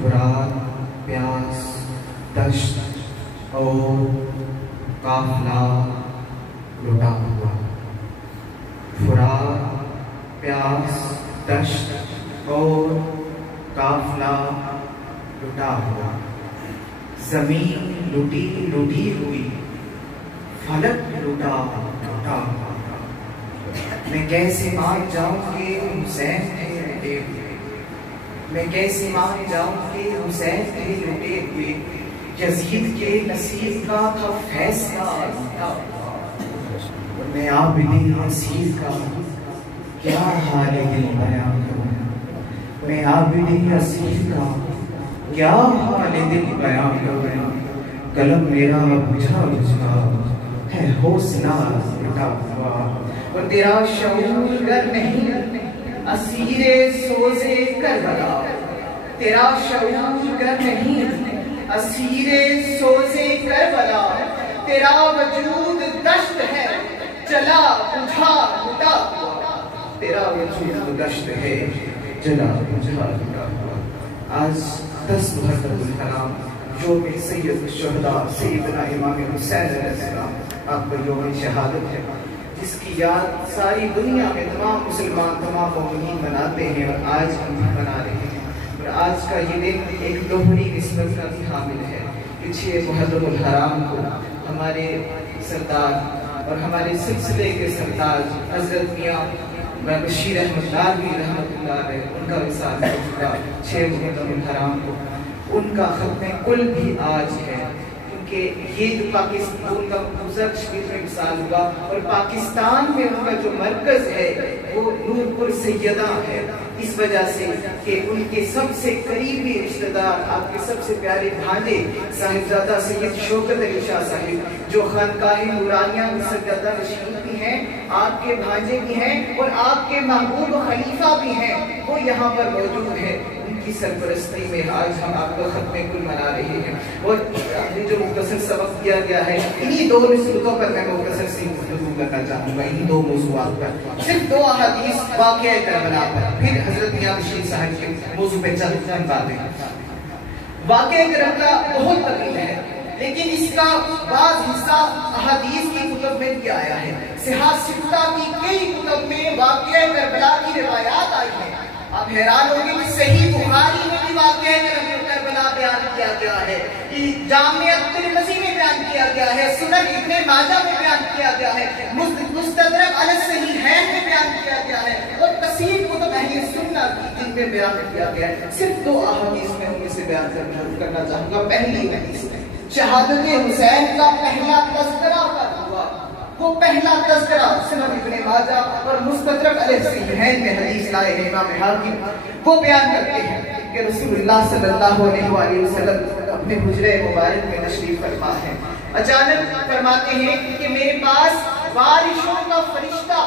فرات پیاس دشت اور قافلہ لٹا ہوا، فرات پیاس دشت اور قافلہ لٹا ہوا، زمین لٹی ہوئی، فلک لٹا ہوا، میں کیسے مان جاؤں کہ حسین تھے لٹے ہوئے، میں کیسے مان جاؤں کہ حسین تھے لٹے ہوئے، یزید کے نصیب کا تھا فیصلہ لٹا ہوا، اور میں عابدین اسیر کا کیا حال دل بیان کروں، میں عابدین اسیر کا کیا حال دل بیان کروں، قلم میرا بجھا ہے حوصلہ لٹا ہوا، اور تیرا شعور گر نہیں اسیر سوزے کربلا، تیرا شعور گر نہیں اسیر سوزے کربلا، تیرا وجود دشت ہے جلا بجھا لٹا ہوا، تیرا وجود دشت ہے جلا بجھا لٹا ہوا۔ آج 10 محرم الحرام یوم سید الشہداء سیدنا امام حسین علیہ السلام آپ پر یوم شہادت ہے، جس کی یاد ساری دنیا میں تمام مسلمان تمام مومنین مناتے ہیں، اور آج ہم بھی منا رہے ہیں، اور آج کا یہ دن ایک دوہری نسبت کا بھی حامل ہے کہ 6 محرم الحرام کو ہمارے سردار اور ہمارے سلسلے کے سردار حضرت میاں بشیر احمد لاروی رحمۃ اللہ علیہ ان کا وصال ہو چکا 6 محرم الحرام کو، ان کا ختم کل بھی آج ہے، کیونکہ یہ جو پاکستان کا گزر کشمیر میں وصال ہوا، اور پاکستان میں ان کا جو مرکز ہے وہ نور پور سیدہ ہے، اس وجہ سے کہ ان کے سب سے قریبی رشتہ دار آپ کے سب سے پیارے بھانجے صاحبزادہ سید شوکت علی شاہ صاحب جو خانقاہ نورانیہ میں سرکردہ نشین بھی ہیں، آپ کے بھانجے بھی ہیں اور آپ کے محبوب خلیفہ بھی ہیں، وہ یہاں پر موجود ہیں، ان کی سرپرستی میں آج ہم آپ کا ختم کل منا رہے ہیں، اور جو مختصر سبق دیا گیا ہے انہی 2 نسبتوں پر میں مختصر سی گفتگو کرنا چاہوں گا، انہی 2 موضوعات پر، صرف 2 احادیث واقعہ کربلا پر، پھر حضرت میاں بشیر صاحب کے موضوع پہ چند باتیں۔ واقعہ کربلا بہت طویل ہے، لیکن اس کا بعض حصہ احادیث کی کتب میں بھی آیا ہے، صحاح ستہ کی کئی کتب میں واقعہ کربلا کی روایات آئی ہیں، آپ حیران ہوگے کہ صحیح بخاری میں بھی واقعہ کربلا بیان کیا گیا ہے، جامع ترمذی میں بیان کیا گیا ہے، سنن ابن ماجہ میں بیان کیا گیا ہے، مستدرک علی الصحیحین میں بیان کیا گیا ہے، اور کثیر کتب اہل سنت کی جن میں بیان کیا گیا ہے۔ صرف 2 احادیث میں ان میں سے بیان کرنا چاہوں گا۔ پہلی حدیث میں شہادت حسین کا پہلا تذکرہ کب ہوا، وہ پہلا تذکرہ سنن ابن ماجہ اور مستدرک علی الصحیحین میں حدیث لائے ہیں، امام حاکم وہ بیان کرتے ہیں کہ رسول اللہ صلی اللہ علیہ وآلہ وسلم اپنے حجرہ مبارک میں تشریف فرما ہے، اچانک فرماتے ہیں کہ میرے پاس بارشوں کا فرشتہ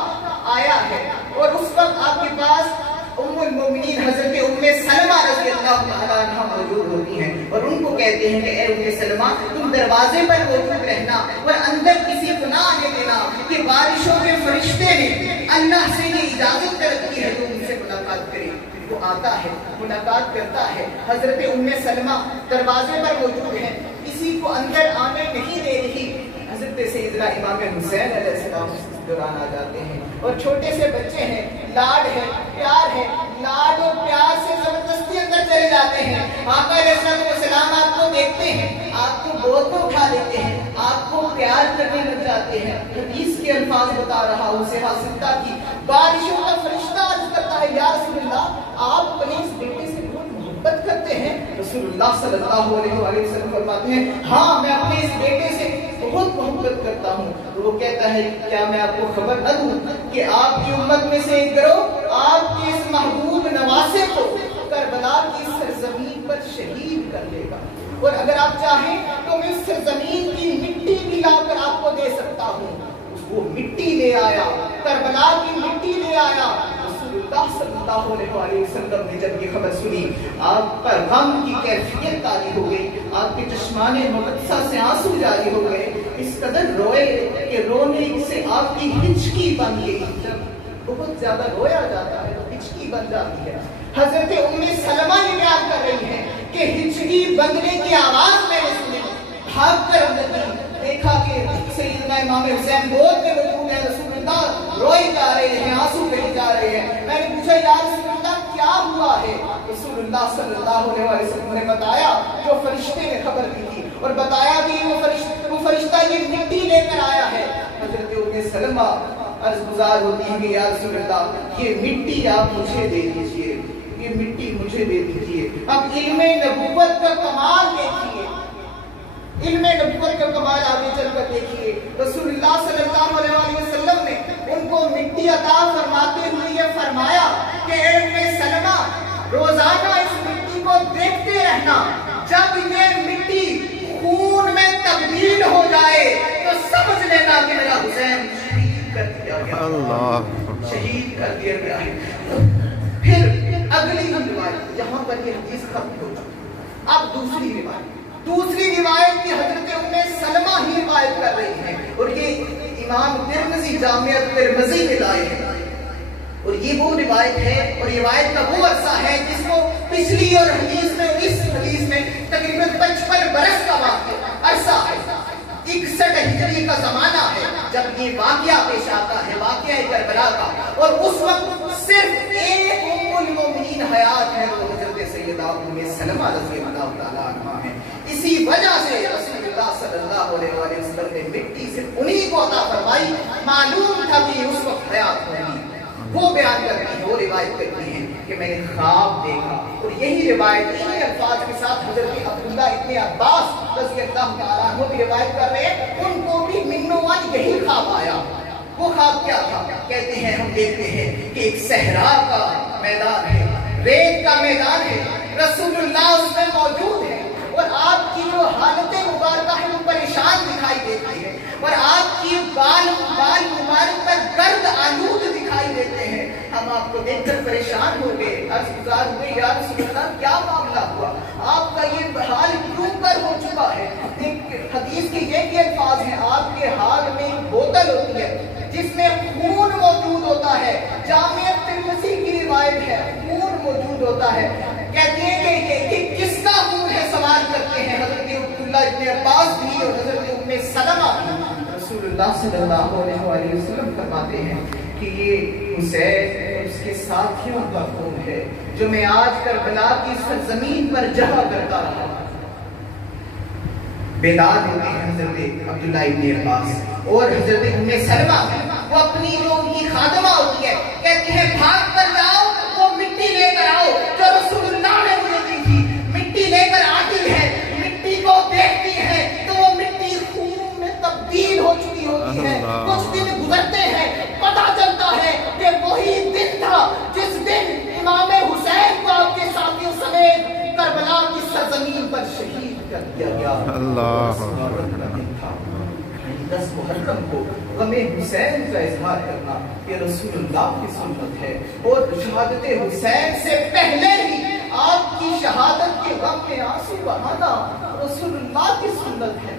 آیا ہے، اور اس وقت آپ کے پاس ام المومنین حضرت ام سلمہ رضی اللہ تعالیٰ عنہ موجود ہوتی ہیں، اور ان کو کہتے ہیں کہ اے ام سلمہ تم دروازے پر موجود رہنا اور اندر کسی کو نہ آنے دینا، کہ بارشوں کے فرشتے نے اللہ سے یہ اجازت کر رکھی ہے تو ان سے ملاقات کرے۔ وہ آتا ہے، ملاقات کرتا ہے، حضرت ام سلمہ دروازے پر موجود ہیں، کسی کو اندر آنے نہیں دے رہی، حضرت سیدنا امام حسین علیہ السلام دوران آ جاتے ہیں، اور چھوٹے سے بچے ہیں، لاڈ ہے، پیار ہے، لاڈ اور پیار سے زبردستی اندر چلے جاتے ہیں، آقا علیہ السلام آپ کو دیکھتے ہیں، آپ کو گود میں اٹھا لیتے ہیں، آپ کو پیار کرنے لگ جاتے ہیں۔ حدیث کے الفاظ بتا رہا ہوں صحاح ستہ کی، بارشوں کا فرشتہ عرض کرتا ہے یا رسول اللہ آپ اپنے اس بیٹے سے بہت محبت کرتے ہیں؟ رسول اللہ صلی اللہ علیہ وسلم فرماتے ہیں ہاں میں اپنے اس بیٹے سے بہت محبت کرتا ہوں۔ تو وہ کہتا ہے کیا میں آپ کو خبر نہ دوں کہ آپ کی امت میں سے ایک گروہ آپ کے اس محبوب نواسے کو کربلا کی سرزمین پر شہید کر لے گا، اور اگر آپ چاہیں تو میں اس سرزمین کی مٹی بھی لا کر آپ کو دے سکتا ہوں۔ وہ مٹی لے آیا، کربلا کی مٹی لے آیا۔ رسول اللہ صلی اللہ علیہ وسلم نے جب یہ خبر سنی آپ پر غم کی کیفیت تاری ہو گئی، آپ کے چشمان مقدسہ سے آنسو جاری ہو گئے، اس قدر روئے کہ رونے سے آپ کی ہچکی بن گئی۔ جب بہت زیادہ رویا جاتا ہے تو ہچکی بن جاتی ہے، حضرت ام سلمہ یہ بیان کر رہی ہیں کہ ہچڑی بندنے کی آواز میں نے سنی، بھاگ کر اندر گئی، دیکھا کہ سیدنا امام حسین گود میں موجود ہے، رسول اللہ روئے جا رہے ہیں، آنسو بہے جا رہے ہیں۔ میں نے پوچھا یا رسول اللہ کیا ہوا ہے؟ رسول اللہ صلی اللہ علیہ وسلم نے بتایا، جو فرشتے نے خبر دی تھی اور بتایا کہ وہ فرشتہ یہ مٹی لے کر آیا ہے۔ حضرت ام سلمہ عرض گزار ہوتی ہے کہ یا رسول اللہ یہ مٹی آپ مجھے دے دیجئے، یہ مٹی مجھے دے دیجئے۔ اب علم نبوت کا کمال دیکھیے، علم نبوت کا کمال آگے چل کر دیکھیے۔ رسول اللہ صلی اللہ علیہ وسلم نے ان کو مٹی عطا فرماتے ہوئے یہ فرمایا کہ اے ام سلمہ روزانہ اس مٹی کو دیکھتے رہنا، جب یہ مٹی خون میں تبدیل ہو جائے تو سمجھ لینا کہ میرا حسین شہید کر دیا گیا، شہید کر دیا گیا ہے۔ پھر اگلی روایت، یہاں پر یہ حدیث ختم ہو چکی، اب دوسری روایت کی حضرت ام سلمہ ہی روایت کر رہی ہیں، اور یہ امام ترمذی جامع ترمذی میں لائے ہیں، اور یہ وہ روایت ہے، اور روایت کا وہ عرصہ ہے جس کو پچھلی اور حدیث میں اس حدیث میں تقریباً 55 برس کا عرصہ ہے، 61 ہجری کا زمانہ ہے جب یہ واقعہ پیش آتا ہے، واقعہ کربلا کا، اور اس وقت صرف ایک ام المومنین حیات ہے، وہ حضرت سیدہ ام سلمہ رضی اللہ تعالیٰ عنہا ہے۔ اسی وجہ سے رسول اللہ صلی اللہ علیہ وسلم نے مٹی صرف انہی کو عطا فرمائی، معلوم تھا کہ اس وقت حیات ہوگی۔ وہ بیان کرتی ہیں، وہ روایت کرتی ہیں کہ میں نے خواب دیکھا، اور یہی روایت انہی الفاظ کے ساتھ حضرت عبداللہ ابن عباس رضی اللہ تعالیٰ عنہ بھی روایت کر رہے ہیں، ان کو بھی منوان یہی خواب آیا۔ وہ خواب کیا تھا؟ کہتے ہیں ہم دیکھتے ہیں کہ ایک صحرا کا میدان ہے، ریت کا میدان ہے، رسول اللہ اس میں موجود ہے، اور آپ کی جو حالت مبارکہ ہے وہ پریشان دکھائی دیتی ہے، اور آپ کی بال مبارک پر گرد آلود دکھائی دیتے ہیں۔ ہم آپ کو دیکھ کر پریشان ہو گئے، عرض گزار ہوئے یا رسول اللہ کیا معاملہ ہوا، آپ کا یہ حال کیوں کر ہو چکا ہے؟ حدیث کے یہ الفاظ ہیں، آپ کے ہاتھ میں ایک بوتل ہوتی ہے جس میں خون موجود ہوتا ہے، جامع ترمذی کی روایت ہے، خون موجود ہوتا ہے۔ کہتے ہیں کہ کس کا خون ہے؟ سوال کرتے ہیں حضرت عبداللہ ابن عباس بھی اور حضرت ام سلمہ بھی۔ رسول اللہ صلی اللہ علیہ وسلم فرماتے ہیں کہ یہ حسین اور اس کے ساتھیوں کا خون ہے جو میں آج کربلا کی سرزمین پر جہاں کرتا رہا۔ بیدار ہوتے ہیں حضرت عبداللہ ابن عباس اور حضرت ام سلمہ، وہ اپنی جو ان کی خادمہ ہوتی ہے کہتی ہے بھاگ کر جاؤ، وہ مٹی لے کر آؤ جو رسول اللہ نے مجھے دی تھی۔ مٹی لے کر آتی ہے، مٹی کو دیکھتی ہے تو وہ مٹی خون میں تبدیل ہو چکی ہوتی ہے۔ کچھ دن گزرتے ہیں، پتہ چلتا ہے کہ وہی دن تھا جس دن امام حسین کو آپ کے ساتھیوں سمیت کربلا کی سرزمین پر شہید کر دیا گیا۔ اللہ دس محرم کو غم حسین کا اظہار کرنا یہ رسول اللہ کی سنت ہے، اور شہادت حسین سے پہلے ہی آپ کی شہادت کے غم میں آنسو بہانا رسول اللہ کی سنت ہے۔